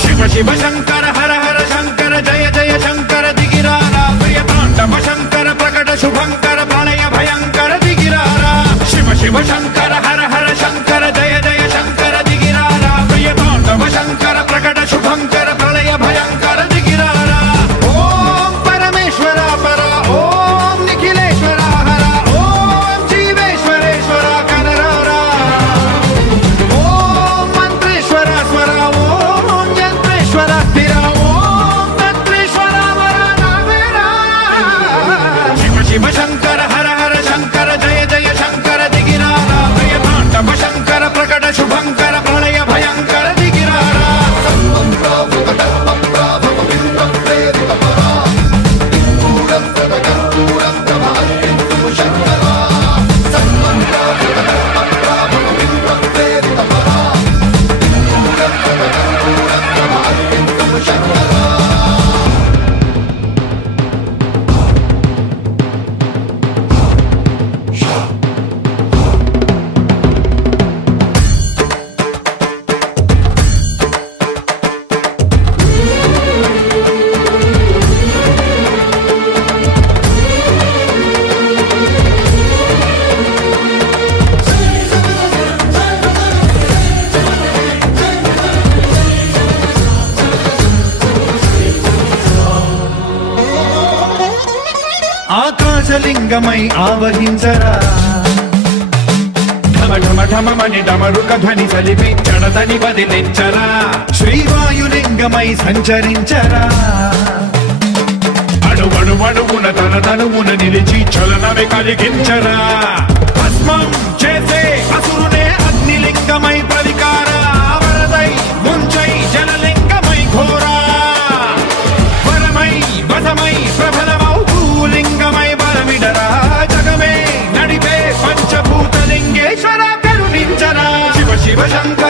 शिव शिव शंकर हर हर शंकर जय जय शंकर दिगिरारा प्रियतांडव शंकर प्रकट शुभंकर प्रलय भयंकर दिगिरारा शिव शिव शंकर हर हर शंकर जय जय शंकर दिगिरारा प्रियतांडव शंकर प्रकट शुभंकर प्रलय भयंकर दिगिरारा ओम परमेश्वर पर ओम निखिलेश्वर हर ओम जीवेश्वरेश्वर कनरारा ओम मंत्रेश्वर स्वर ओम यंत्रेश्वर स्थिर ओम तंत्रेश्वर वरदावेरा शिव शिव शंकर हर हर शंकर जय जय शंकर दिगिरारा प्रियतांडव शंकर प्रकट शुभंकर प्रलय भयंकर दिगिरारा ఆకాశలింగమై ఆవహించరా ఢమ ఢమ ఢమమని డమరుక ధ్వని సలిపి జడతని బదిలించరా శ్రీవాయులింగమై సంచరించరా అణువణువున తన తనువున నిలిచి చలనమే కలిగించరా భస్మం చేసే అసురునే అగ్నిలింగమై ప్రవికార వరదై ముంచై జలలింగమై ఘోరా వరమై వసమై ప్రబలమౌ భూలింగమై బలమిడరా జగమే నడిపే పంచభూతలింగేశ్వర కరుణించరా శివ శివ శంకర